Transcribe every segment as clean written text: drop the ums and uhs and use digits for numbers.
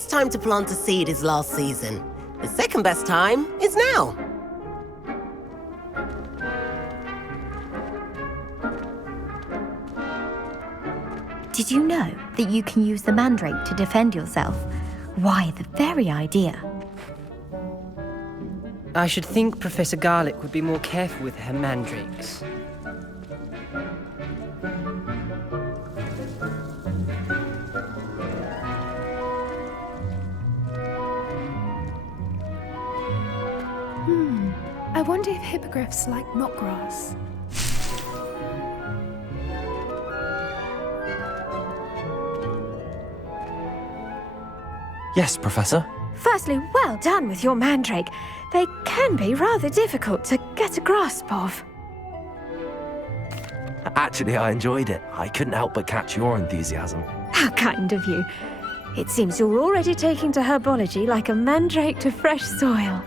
best time to plant a seed is last season. The second best time is now. Did you know that you can use the mandrake to defend yourself? Why, the very idea. I should think Professor Garlick would be more careful with her mandrakes. I wonder if hippogriffs like knotgrass. Yes, Professor. Firstly, well done with your mandrake. They can be rather difficult to get a grasp of. Actually, I enjoyed it. I couldn't help but catch your enthusiasm. How kind of you. It seems you're already taking to herbology like a mandrake to fresh soil.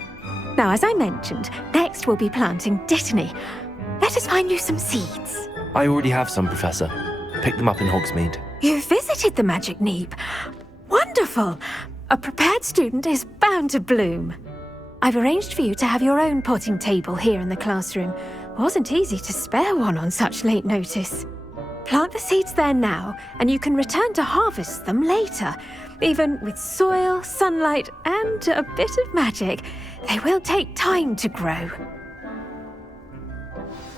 Now, as I mentioned, next we'll be planting dittany. Let us find you some seeds. I already have some, Professor. Picked them up in Hogsmeade. You visited the Magic Neep. Wonderful! A prepared student is bound to bloom. I've arranged for you to have your own potting table here in the classroom. Wasn't easy to spare one on such late notice. Plant the seeds there now, and you can return to harvest them later. Even with soil, sunlight, and a bit of magic, they will take time to grow.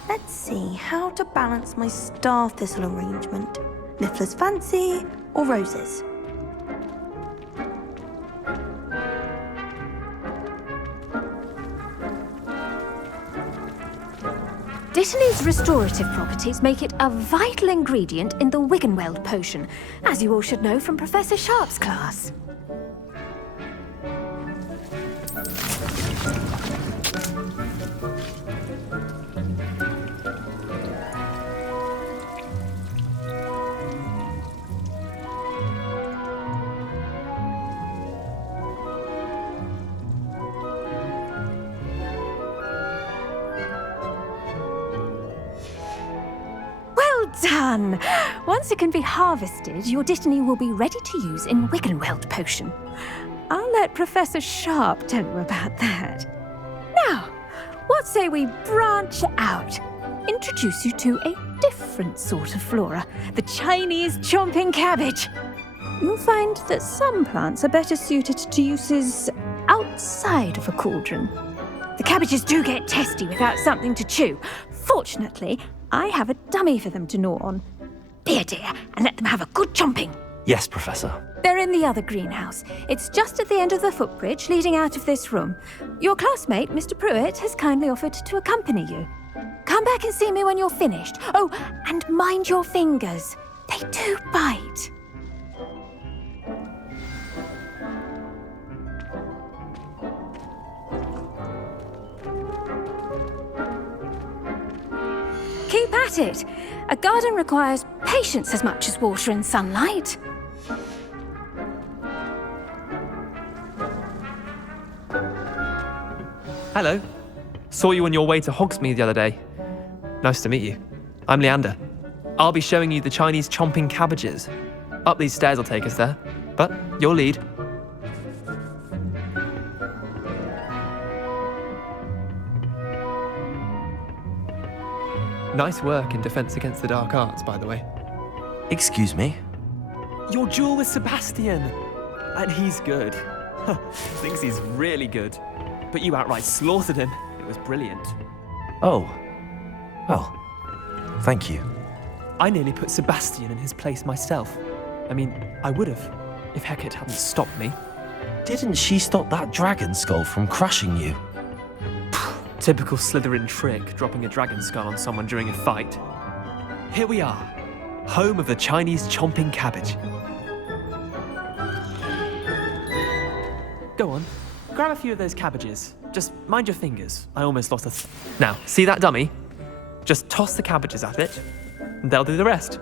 Let's see how to balance my star thistle arrangement. Niffler's Fancy or roses? Dittany's restorative properties make it a vital ingredient in the Wiggenweld potion, as you all should know from Professor Sharp's class. Done! Once it can be harvested, your dittany will be ready to use in Wiggenweld potion. I'll let Professor Sharp tell you about that. Now, what say we branch out? Introduce you to a different sort of flora, the Chinese chomping cabbage. You'll find that some plants are better suited to uses outside of a cauldron. The cabbages do get testy without something to chew. Fortunately, I have a dummy for them to gnaw on. Be a dear and let them have a good chomping. Yes, Professor. They're in the other greenhouse. It's just at the end of the footbridge leading out of this room. Your classmate, Mr. Pruitt, has kindly offered to accompany you. Come back and see me when you're finished. Oh, and mind your fingers. They do bite. Keep at it. A garden requires patience as much as water and sunlight. Hello. Saw you on your way to Hogsmeade the other day. Nice to meet you. I'm Leander. I'll be showing you the Chinese chomping cabbages. Up these stairs will take us there, but you'll lead. Nice work in Defense Against the Dark Arts, by the way. Excuse me? Your duel with Sebastian! And he's good. Thinks he's really good. But you outright slaughtered him. It was brilliant. Oh. Well, thank you. I nearly put Sebastian in his place myself. I mean, I would have, if Hecate hadn't stopped me. Didn't she stop that dragon skull from crushing you? Typical Slytherin trick, dropping a dragon skull on someone during a fight. Here we are, home of the Chinese chomping cabbage. Go on, grab a few of those cabbages. Just mind your fingers. I almost lost a Now, see that dummy? Just toss the cabbages at it, and they'll do the rest.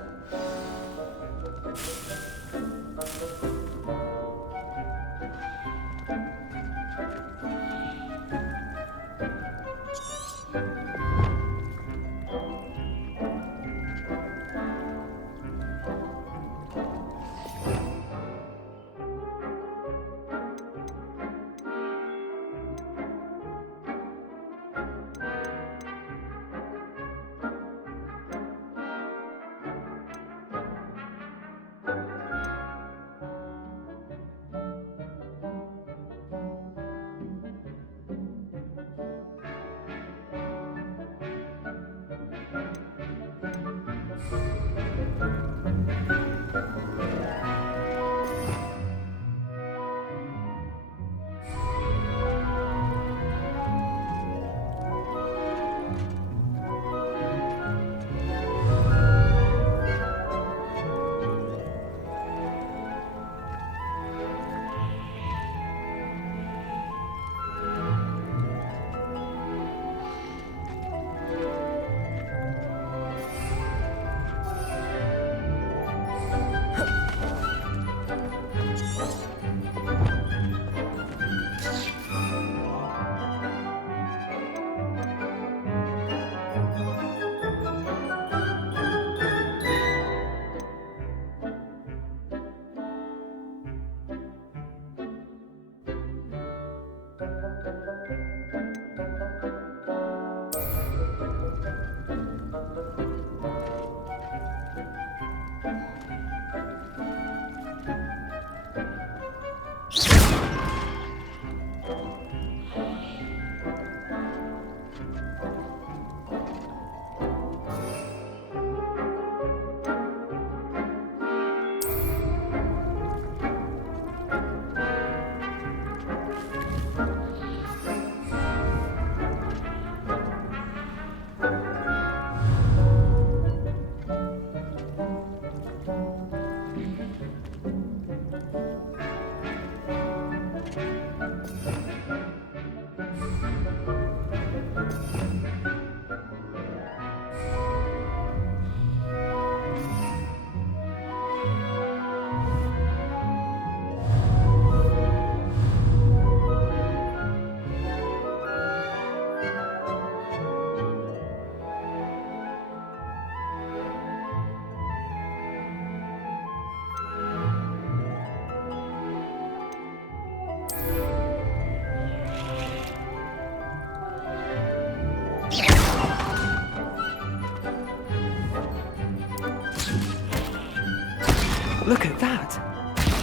Look at that.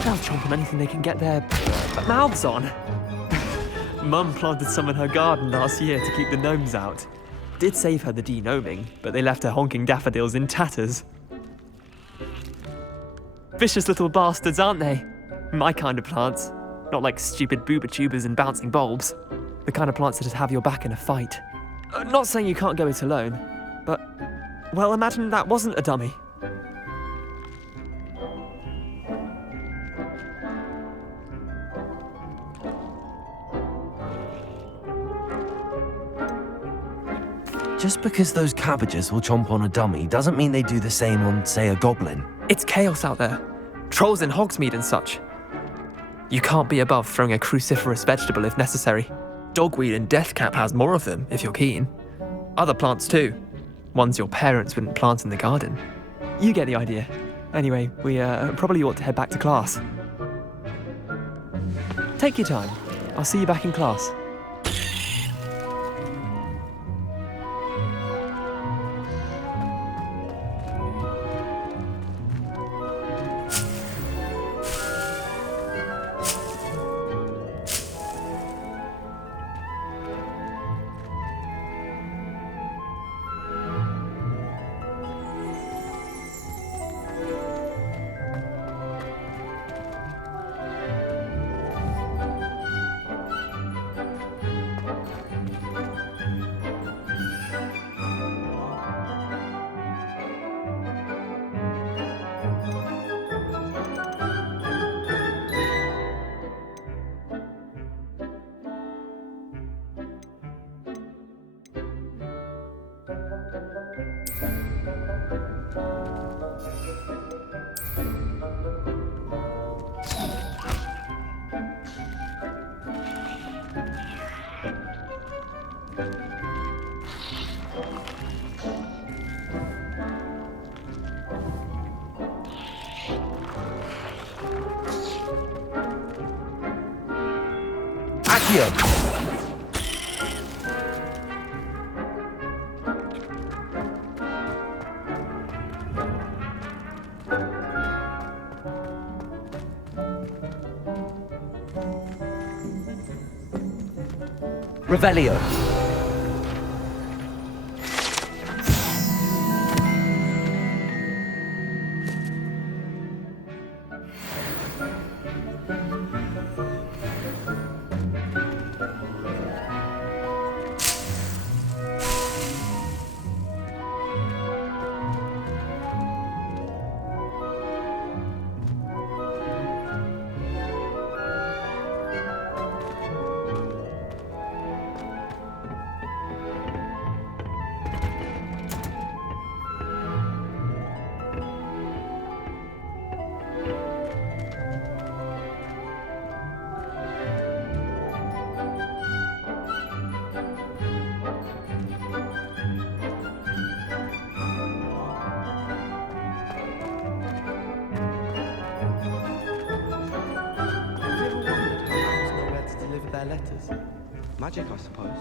They'll chomp on anything they can get their mouths on. Mum planted some in her garden last year to keep the gnomes out. Did save her the de-gnoming, but they left her honking daffodils in tatters. Vicious little bastards, aren't they? My kind of plants. Not like stupid booba tubers and bouncing bulbs. The kind of plants that'd have your back in a fight. Not saying you can't go it alone, but, well, imagine that wasn't a dummy. Just because those cabbages will chomp on a dummy doesn't mean they do the same on, say, a goblin. It's chaos out there. Trolls in Hogsmeade and such. You can't be above throwing a cruciferous vegetable if necessary. Dogweed and deathcap has more of them, if you're keen. Other plants too. Ones your parents wouldn't plant in the garden. You get the idea. Anyway, we probably ought to head back to class. Take your time. I'll see you back in class. Accio! Revelio. Their letters. Magic, I suppose.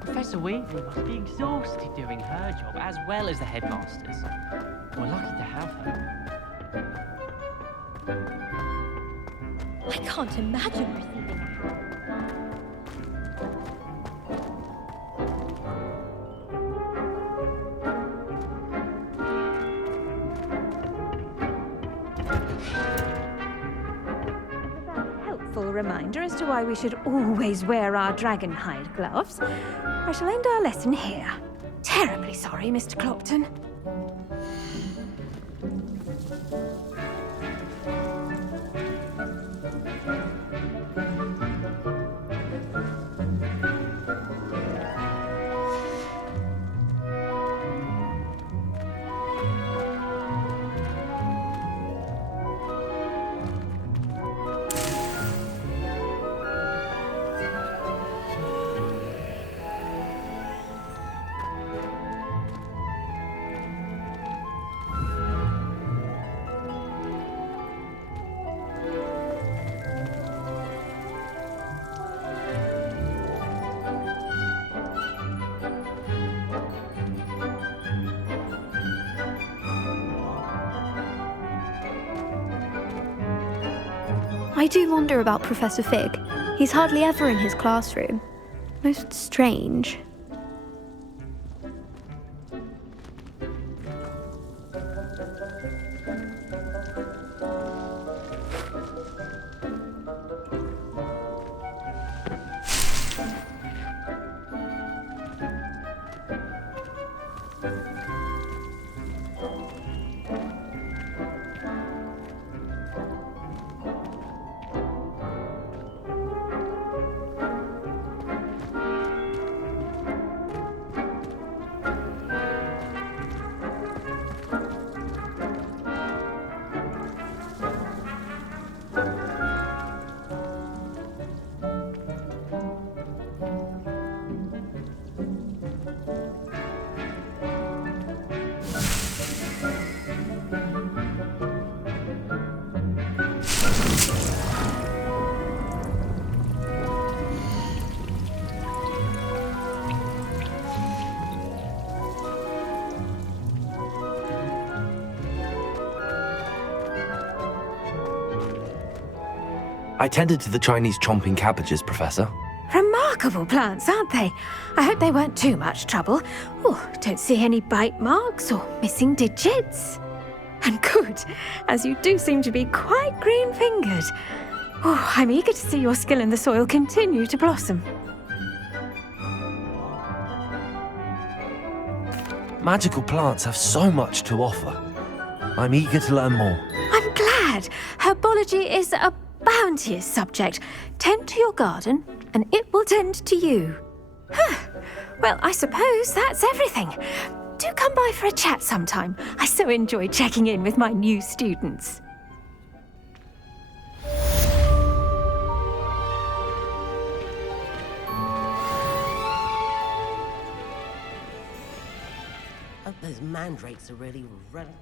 Professor Weasley must be exhausted doing her job as well as the headmaster's. We're lucky to have her. I can't imagine receiving a hat. Reminder as to why we should always wear our dragon hide gloves. I shall end our lesson here. Terribly sorry, Mr. Clopton. I do wonder about Professor Fig. He's hardly ever in his classroom. Most strange. I tended to the Chinese chomping cabbages, Professor. Remarkable plants, aren't they? I hope they weren't too much trouble. Oh, don't see any bite marks or missing digits. And good, as you do seem to be quite green-fingered. Oh, I'm eager to see your skill in the soil continue to blossom. Magical plants have so much to offer. I'm eager to learn more. I'm glad. Herbology is a bounteous subject. Tend to your garden, and it will tend to you. Well, I suppose that's everything. Do come by for a chat sometime. I so enjoy checking in with my new students. Hope those mandrakes are really relevant.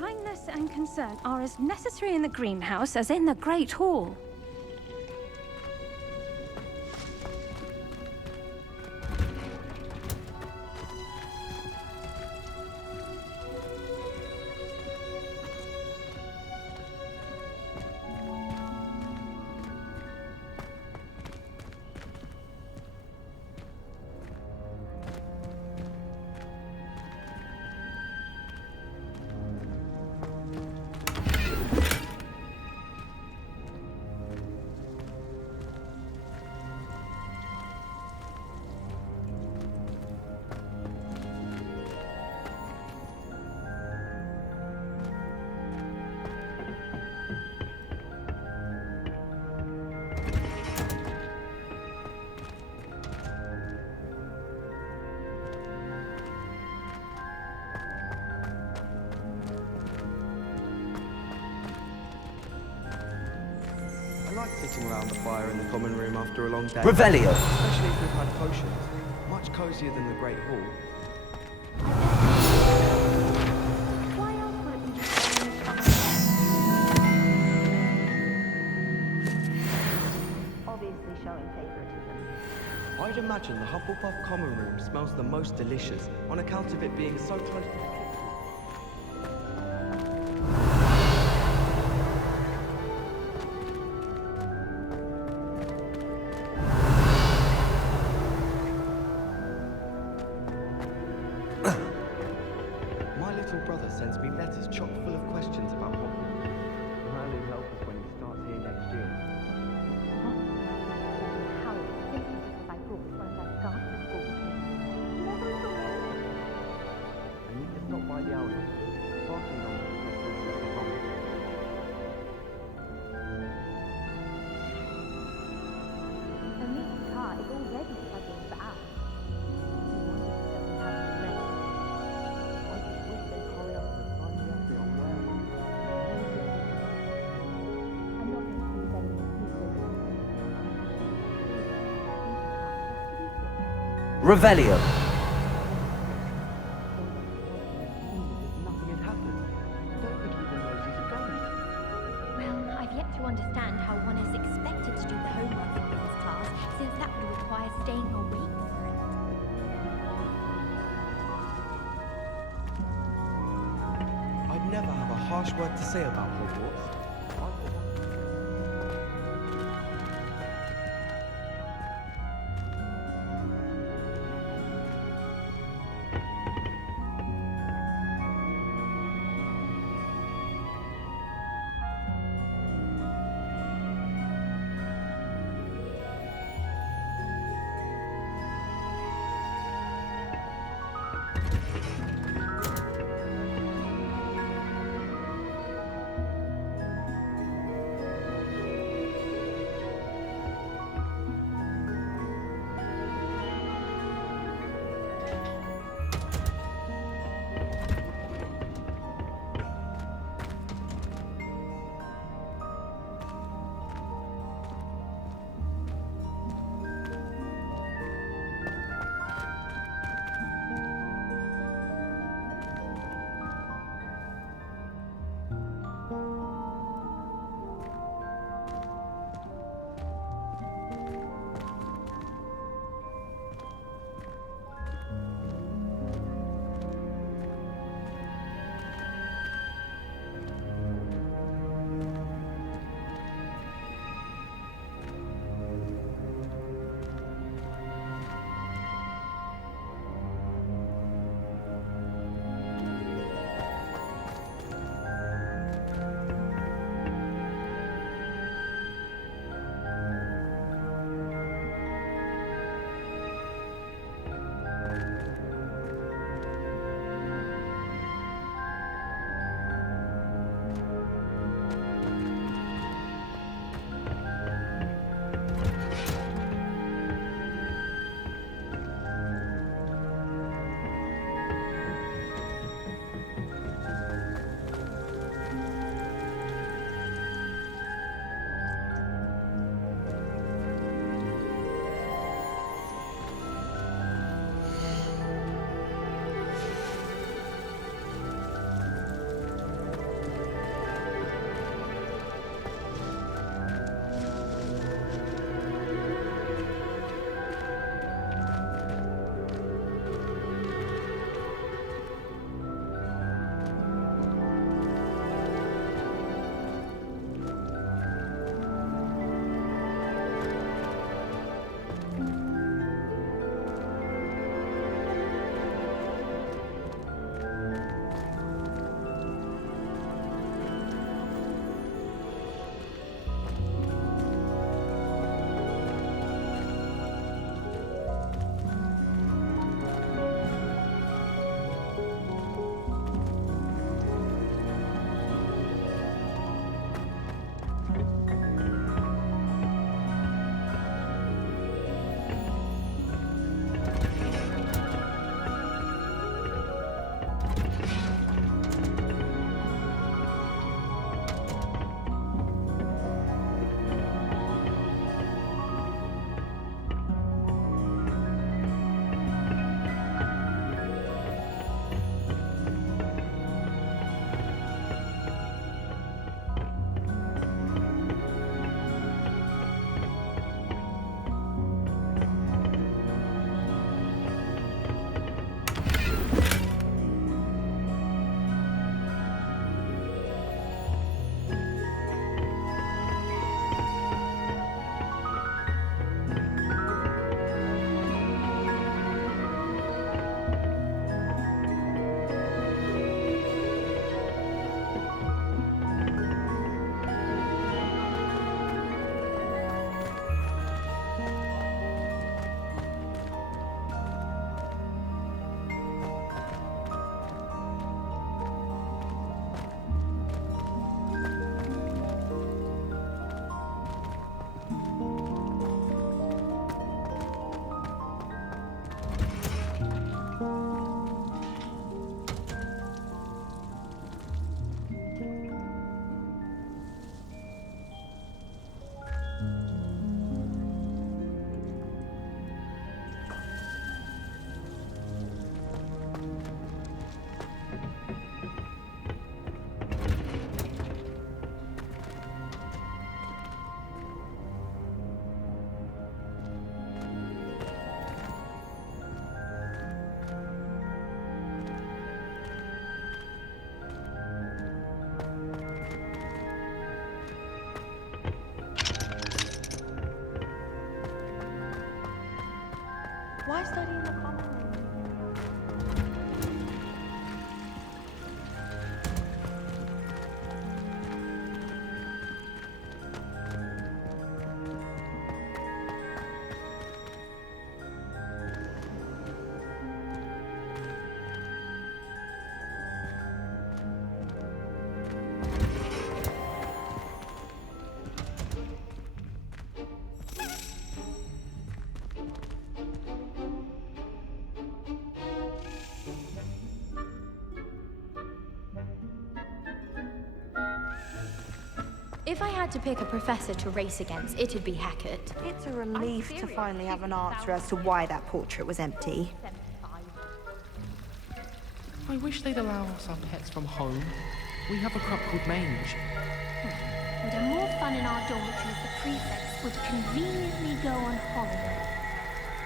Kindness and concern are as necessary in the greenhouse as in the Great Hall. like sitting around the fire in the common room after a long day. Revelio. Especially if we've had potions. Much cozier than the Great Hall. Obviously showing favoritism. I'd imagine the Hufflepuff common room smells the most delicious on account of it being so close to the kitchen. My little brother sends me letters chock full of questions about Hogwarts. Merlin will help us when he starts here next year. Harry, simply because I thought one of their guards was school. Never forget. I need to stop by the owlet. Parking lot is not really let me home. Amelia's car is already struggling for hours. Revelio. Nothing had happened. I don't think even knows he's a ghost. Well, I've yet to understand how one is expected to do the homework in this class, since that would require staying awake for it. I'd never have a harsh word to say about Hogwarts. If I had to pick a professor to race against, it'd be Hackett. It's a relief to finally have an answer as to why that portrait was empty. I wish they'd allow us our pets from home. We have a crop called Mange. We'd have more fun in our dormitory if the prefects would conveniently go on holiday.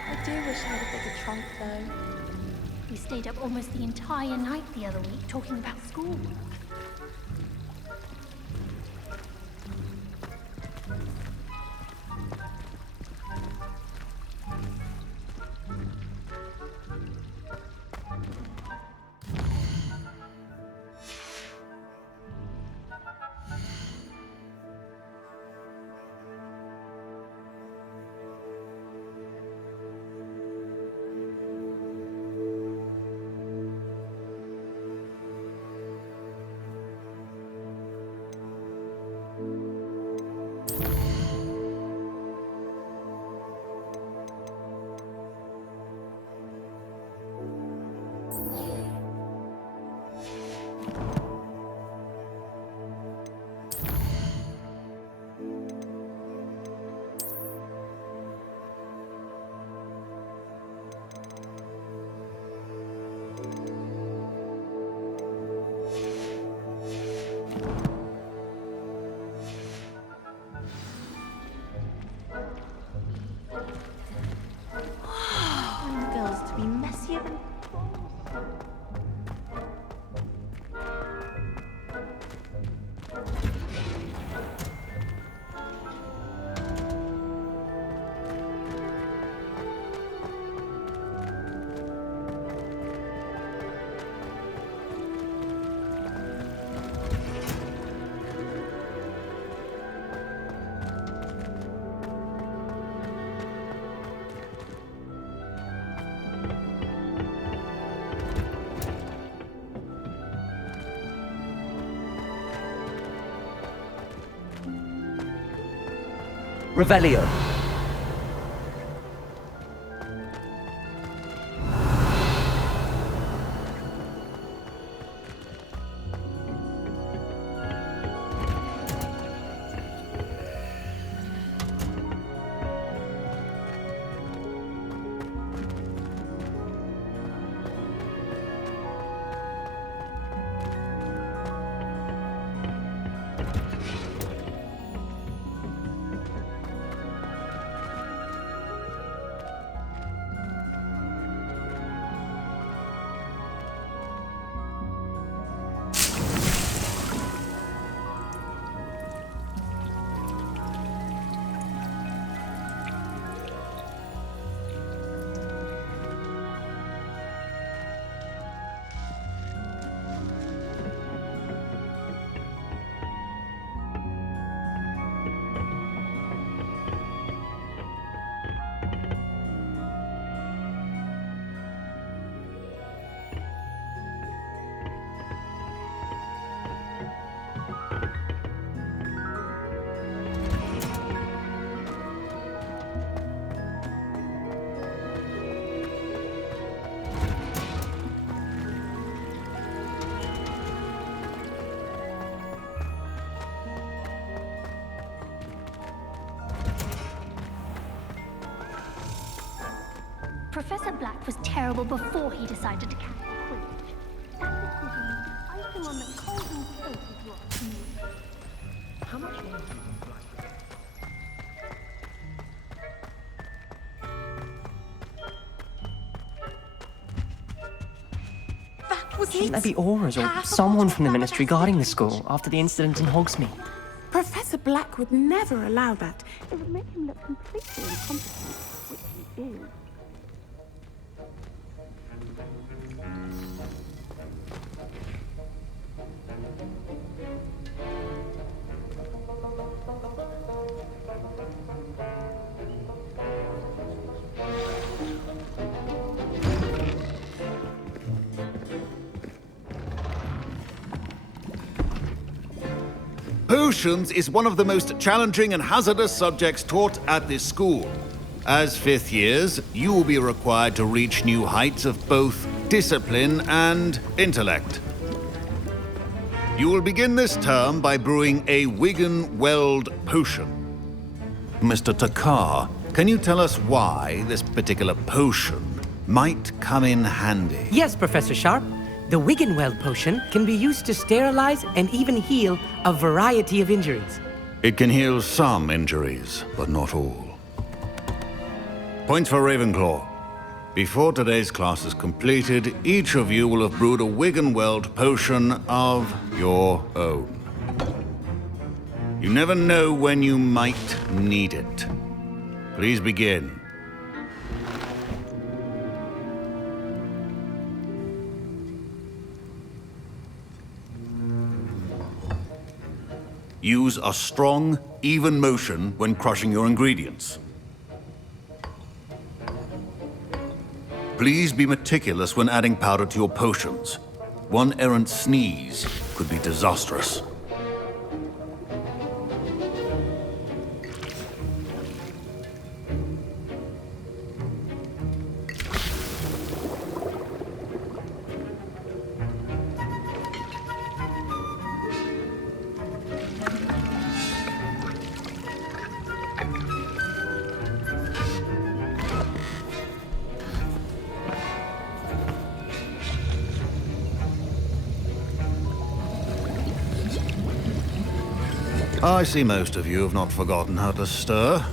I do wish I had a bigger trunk, though. We stayed up almost the entire night the other week talking about schoolwork. Girls to be messier than... Revelio. Professor Black was terrible before he decided to cancel Quidditch. That decision is icing on the golden cake of your community. How much more? That was Shouldn't it! there be auras or Half a someone bottle from the of ministry Flabbergasted guarding the Fish. school after the incident in Hogsmeade? Professor Black would never allow that. It would make him look completely incompetent, which he is. Potions is one of the most challenging and hazardous subjects taught at this school. As fifth years, you will be required to reach new heights of both discipline and intellect. You will begin this term by brewing a Wiggenweld potion. Mr. Takar, can you tell us why this particular potion might come in handy? Yes, Professor Sharp. The Wiggenweld potion can be used to sterilize and even heal a variety of injuries. It can heal some injuries, but not all. Points for Ravenclaw. Before today's class is completed, each of you will have brewed a Wiggenweld potion of your own. You never know when you might need it. Please begin. Use a strong, even motion when crushing your ingredients. Please be meticulous when adding powder to your potions. One errant sneeze could be disastrous. I see most of you have not forgotten how to stir.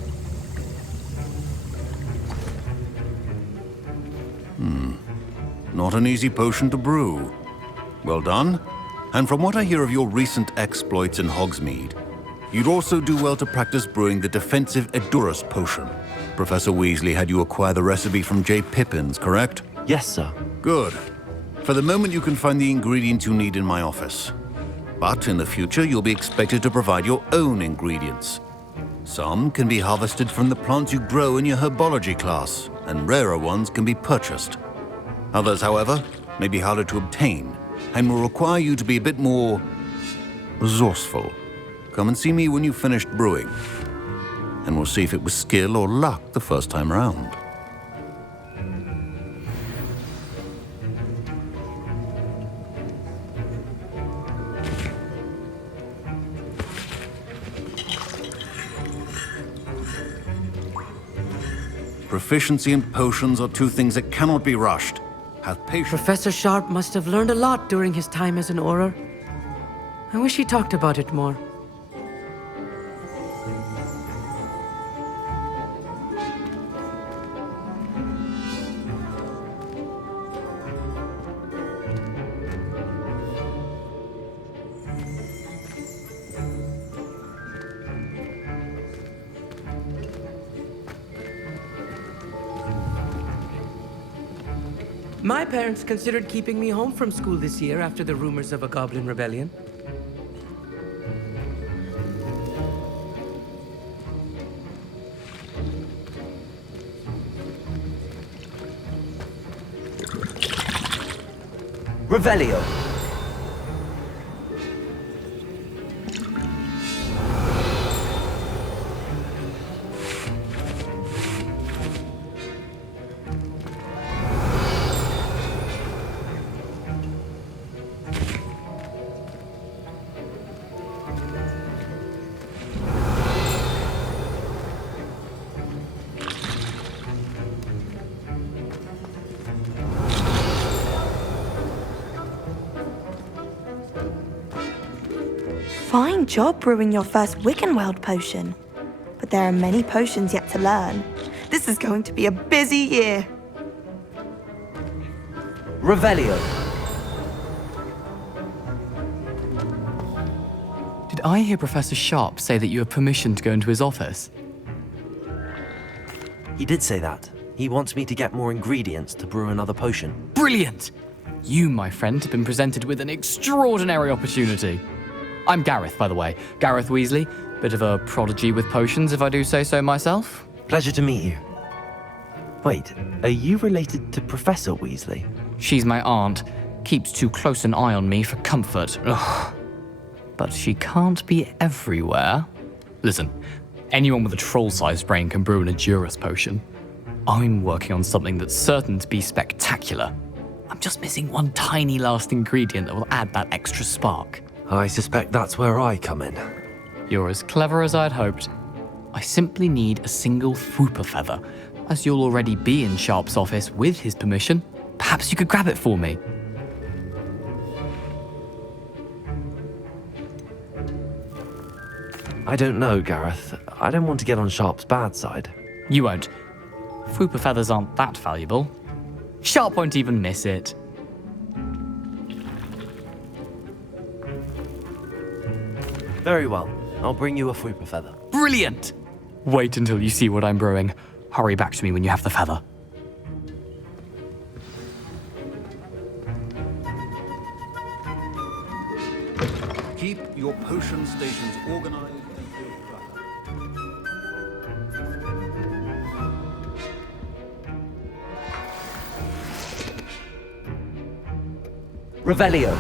Not an easy potion to brew. Well done. And from what I hear of your recent exploits in Hogsmeade, you'd also do well to practice brewing the defensive Edurus potion. Professor Weasley had you acquire the recipe from J. Pippins, correct? Yes, sir. Good. For the moment, you can find the ingredients you need in my office. But in the future, you'll be expected to provide your own ingredients. Some can be harvested from the plants you grow in your herbology class, and rarer ones can be purchased. Others, however, may be harder to obtain, and will require you to be a bit more resourceful. Come and see me when you've finished brewing, and we'll see if it was skill or luck the first time round. Proficiency and potions are two things that cannot be rushed. Have patience. Professor Sharp must have learned a lot during his time as an Auror. I wish he talked about it more. My parents considered keeping me home from school this year after the rumors of a goblin rebellion. Revelio. Fine job brewing your first Wiggenweld potion. But there are many potions yet to learn. This is going to be a busy year. Revelio. Did I hear Professor Sharp say that you have permission to go into his office? He did say that. He wants me to get more ingredients to brew another potion. Brilliant! You, my friend, have been presented with an extraordinary opportunity. I'm Gareth, by the way. Gareth Weasley. Bit of a prodigy with potions, if I do say so myself. Pleasure to meet you. Wait, are you related to Professor Weasley? She's my aunt. Keeps too close an eye on me for comfort. Ugh. But she can't be everywhere. Listen, anyone with a troll-sized brain can brew an Edurus potion. I'm working on something that's certain to be spectacular. I'm just missing one tiny last ingredient that will add that extra spark. I suspect that's where I come in. You're as clever as I'd hoped. I simply need a single Fwooper feather. As you'll already be in Sharp's office with his permission, perhaps you could grab it for me. I don't know, Gareth. I don't want to get on Sharp's bad side. You won't. Fwooper feathers aren't that valuable. Sharp won't even miss it. Very well. I'll bring you a Fwooper feather. Brilliant! Wait until you see what I'm brewing. Hurry back to me when you have the feather. Keep your potion stations organized and build Revelio.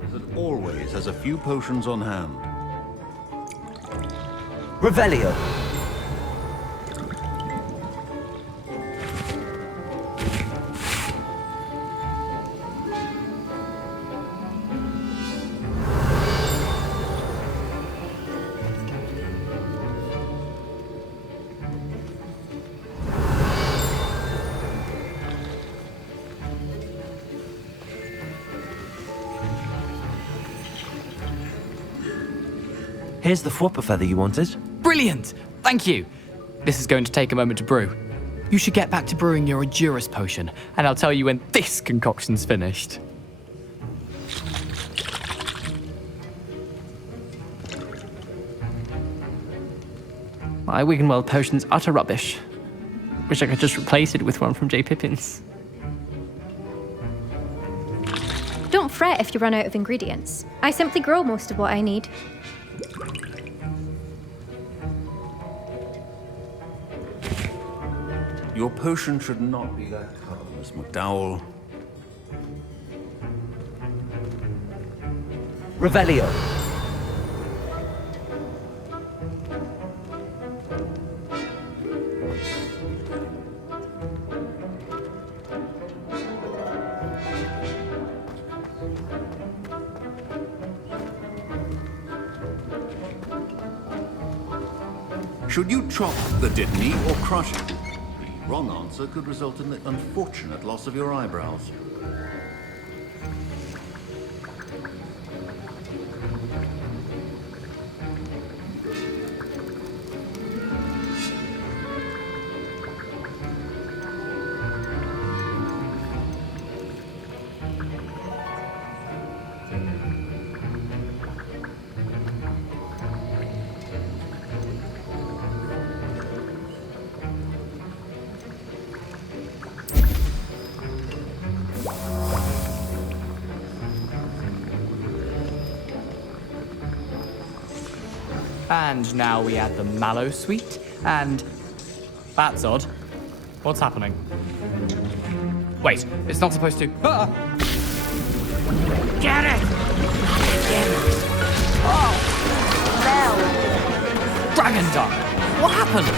Wizard always has a few potions on hand. Revelio. Here's the Fwooper feather you wanted. Brilliant! Thank you! This is going to take a moment to brew. You should get back to brewing your Adurus potion, and I'll tell you when this concoction's finished. My Wiggenweld potion's utter rubbish. Wish I could just replace it with one from J. Pippin's. Don't fret if you run out of ingredients. I simply grow most of what I need. Your potion should not be that colorless, McDowell. Revelio. Should you chop the Dittany or crush it? The wrong answer could result in the unfortunate loss of your eyebrows. And now we add the mallow sweet, and... That's odd. What's happening? Wait, it's not supposed to... Ah! Get it! Oh! No! Dragon Duck! What happened?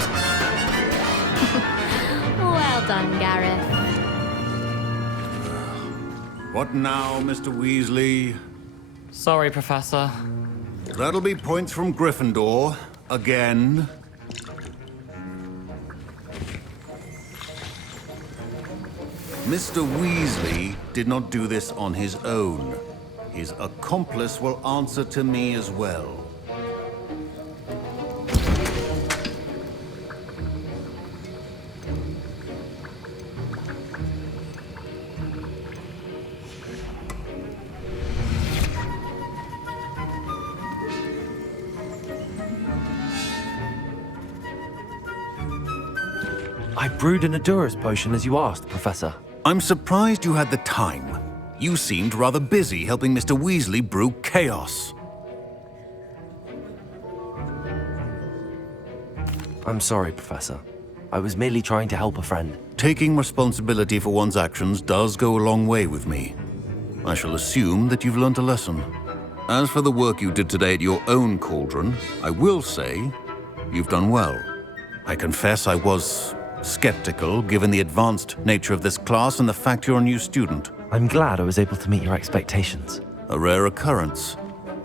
Well done, Gareth. What now, Mr. Weasley? Sorry, Professor. That'll be points from Gryffindor. Again. Mr. Weasley did not do this on his own. His accomplice will answer to me as well. I brewed an Adurus potion as you asked, Professor. I'm surprised you had the time. You seemed rather busy helping Mr. Weasley brew chaos. I'm sorry, Professor. I was merely trying to help a friend. Taking responsibility for one's actions does go a long way with me. I shall assume that you've learnt a lesson. As for the work you did today at your own cauldron, I will say you've done well. I confess I was skeptical, given the advanced nature of this class and the fact you're a new student. I'm glad I was able to meet your expectations. A rare occurrence.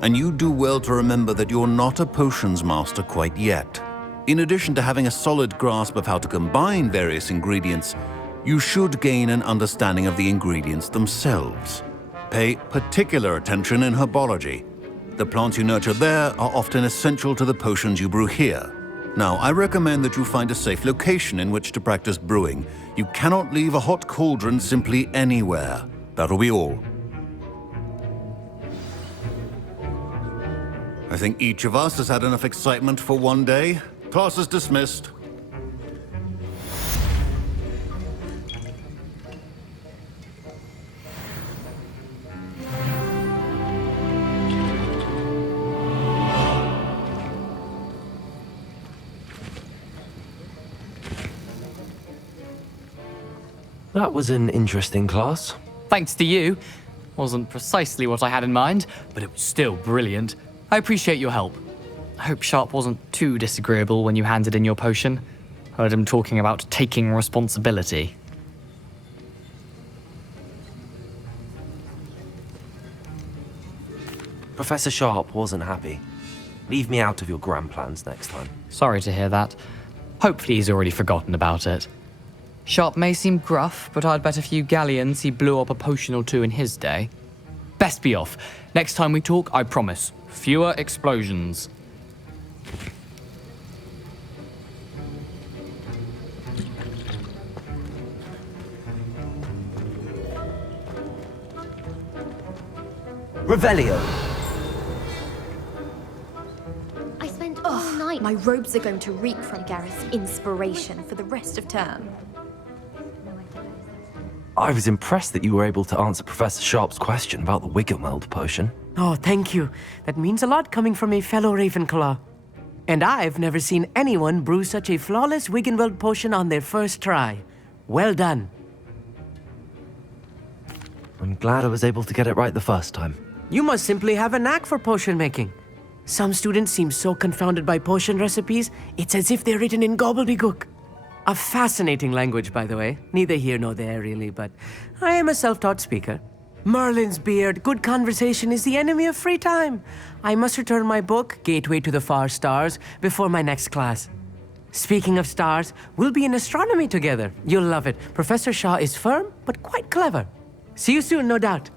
And you do well to remember that you're not a potions master quite yet. In addition to having a solid grasp of how to combine various ingredients, you should gain an understanding of the ingredients themselves. Pay particular attention in herbology. The plants you nurture there are often essential to the potions you brew here. Now, I recommend that you find a safe location in which to practice brewing. You cannot leave a hot cauldron simply anywhere. That'll be all. I think each of us has had enough excitement for one day. Class is dismissed. That was an interesting class. Thanks to you. Wasn't precisely what I had in mind, but it was still brilliant. I appreciate your help. I hope Sharp wasn't too disagreeable when you handed in your potion. Heard him talking about taking responsibility. Professor Sharp wasn't happy. Leave me out of your grand plans next time. Sorry to hear that. Hopefully he's already forgotten about it. Sharp may seem gruff, but I'd bet a few galleons he blew up a potion or two in his day. Best be off. Next time we talk, I promise. Fewer explosions. Revelio. I spent all night. My robes are going to reek from Gareth's inspiration for the rest of term. I was impressed that you were able to answer Professor Sharp's question about the Wiggenweld potion. Oh, thank you. That means a lot coming from a fellow Ravenclaw. And I've never seen anyone brew such a flawless Wiggenweld potion on their first try. Well done. I'm glad I was able to get it right the first time. You must simply have a knack for potion making. Some students seem so confounded by potion recipes, it's as if they're written in gobbledygook. A fascinating language, by the way. Neither here nor there, really, but I am a self-taught speaker. Merlin's beard, good conversation is the enemy of free time. I must return my book, Gateway to the Far Stars, before my next class. Speaking of stars, we'll be in astronomy together. You'll love it. Professor Shaw is firm, but quite clever. See you soon, no doubt.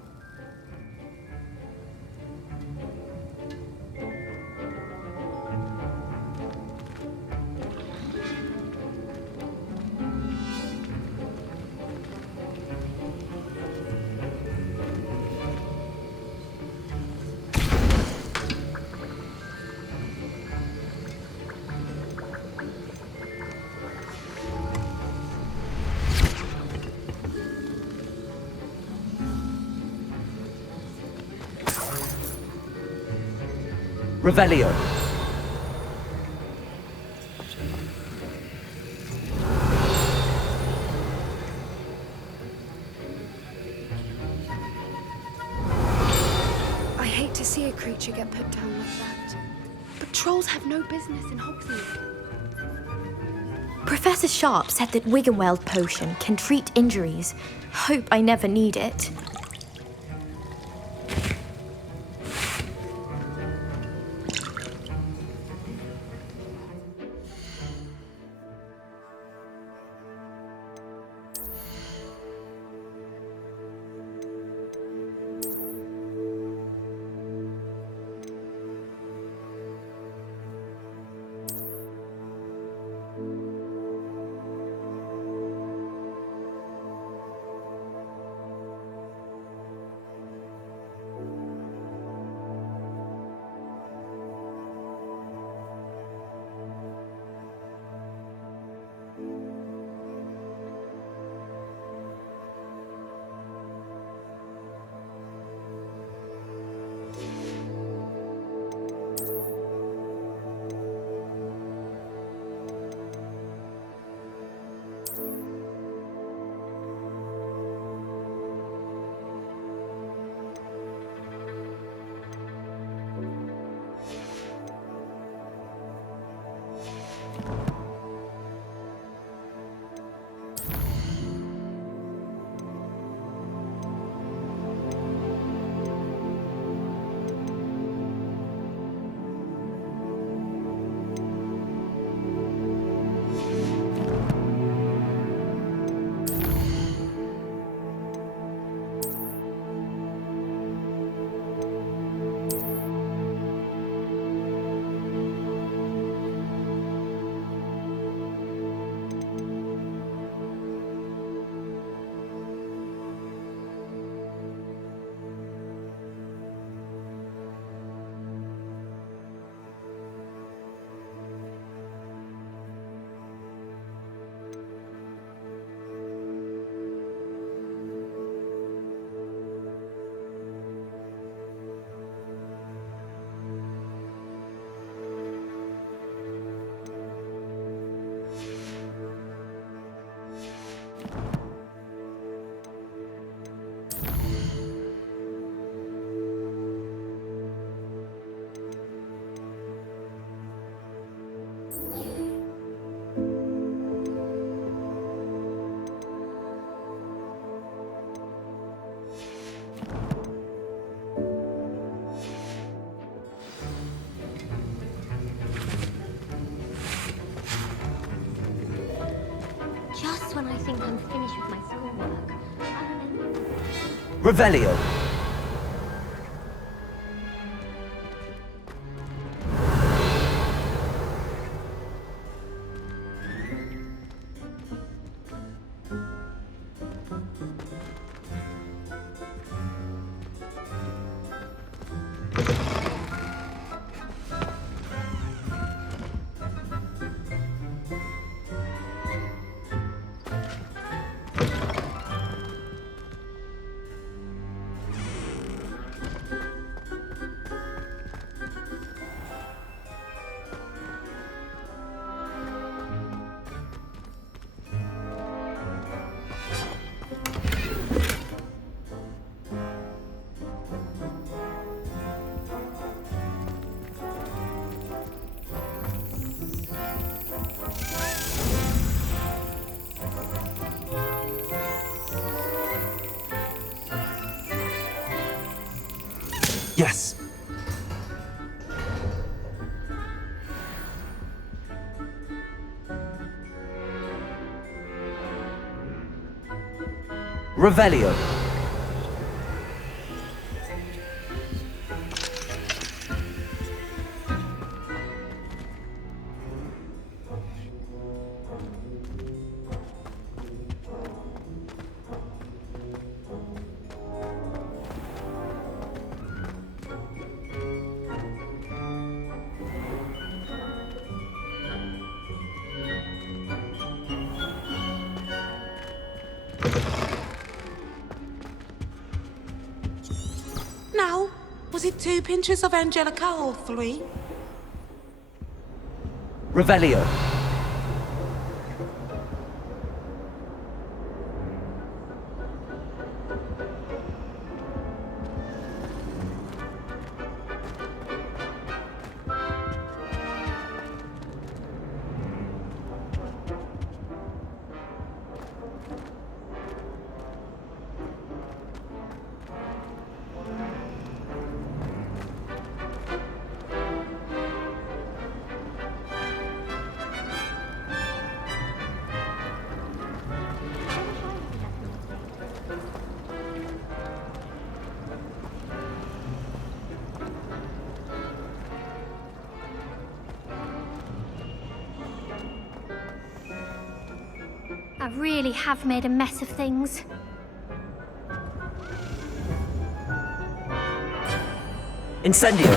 Revelio. I hate to see a creature get put down like that. But trolls have no business in Hogsmeade. Professor Sharp said that Wiggenweld potion can treat injuries. Hope I never need it. Just when I think I'm finished with my schoolwork, I remember... Revelio. Yes. Revelio. Now, was it 2 pinches of Angelica or 3? Revelio. I really have made a mess of things. Incendio.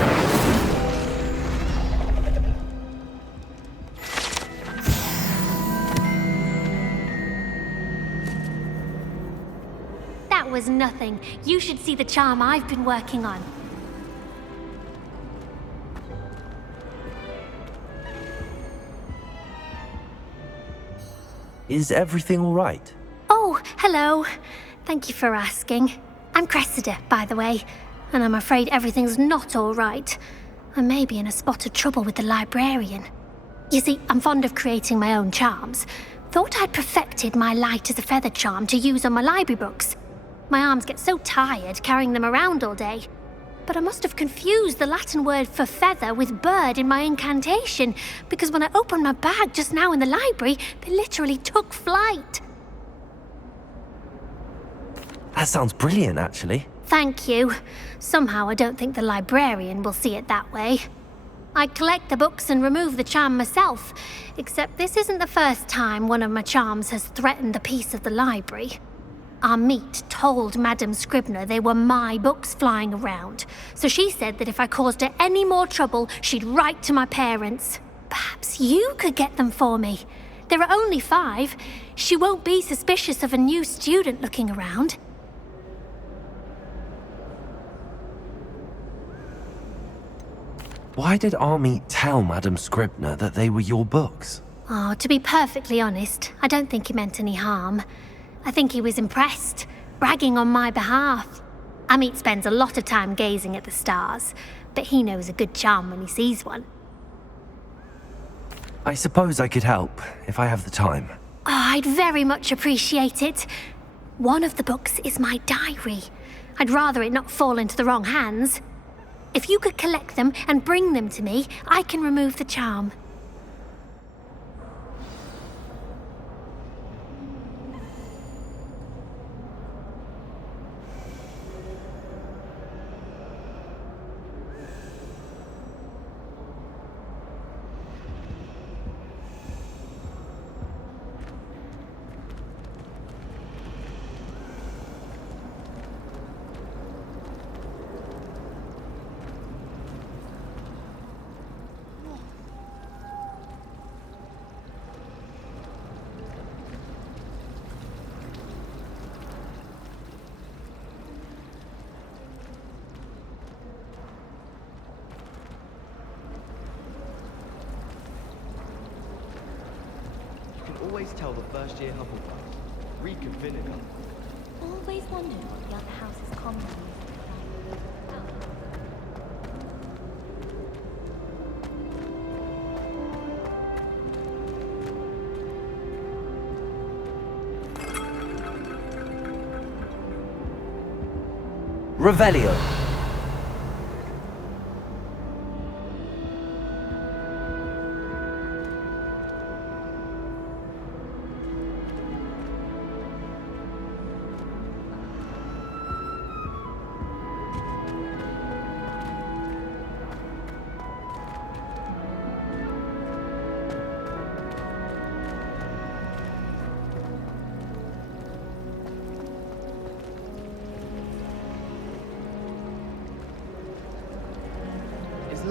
That was nothing. You should see the charm I've been working on. Is everything all right? Oh, hello. Thank you for asking. I'm Cressida, by the way, and I'm afraid everything's not all right. I may be in a spot of trouble with the librarian. You see, I'm fond of creating my own charms. Thought I'd perfected my light as a feather charm to use on my library books. My arms get so tired carrying them around all day. But I must have confused the Latin word for feather with bird in my incantation, because when I opened my bag just now in the library, they literally took flight. That sounds brilliant, actually. Thank you. Somehow I don't think the librarian will see it that way. I collect the books and remove the charm myself, except this isn't the first time one of my charms has threatened the peace of the library. Our meet told Madame Scribner they were my books flying around, so she said that if I caused her any more trouble, she'd write to my parents. Perhaps you could get them for me. There are only 5. She won't be suspicious of a new student looking around. Why did Army tell Madame Scribner that they were your books? Oh, to be perfectly honest, I don't think he meant any harm. I think he was impressed, bragging on my behalf. Amit spends a lot of time gazing at the stars, but he knows a good charm when he sees one. I suppose I could help, if I have the time. Oh, I'd very much appreciate it. One of the books is my diary. I'd rather it not fall into the wrong hands. If you could collect them and bring them to me, I can remove the charm. always tell the first year Hufflepuff, reek of vinegar. Always wondered what the other house's common used Revelio.